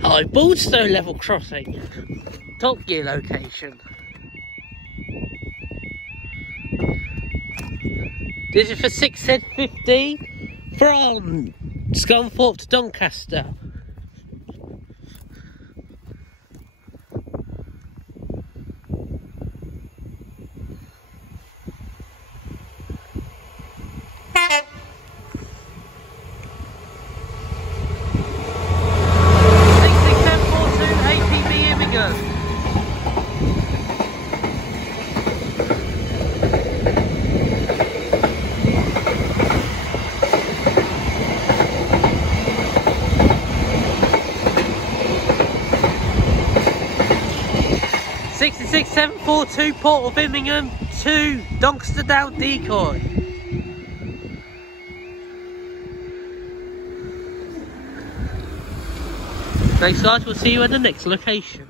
Hibaldstow Level Crossing, Top Gear location. This is for 6:50 from Scunthorpe to Doncaster. Six 742 Port of Immingham to Doncaster Down Decoy. Thanks guys, we'll see you at the next location.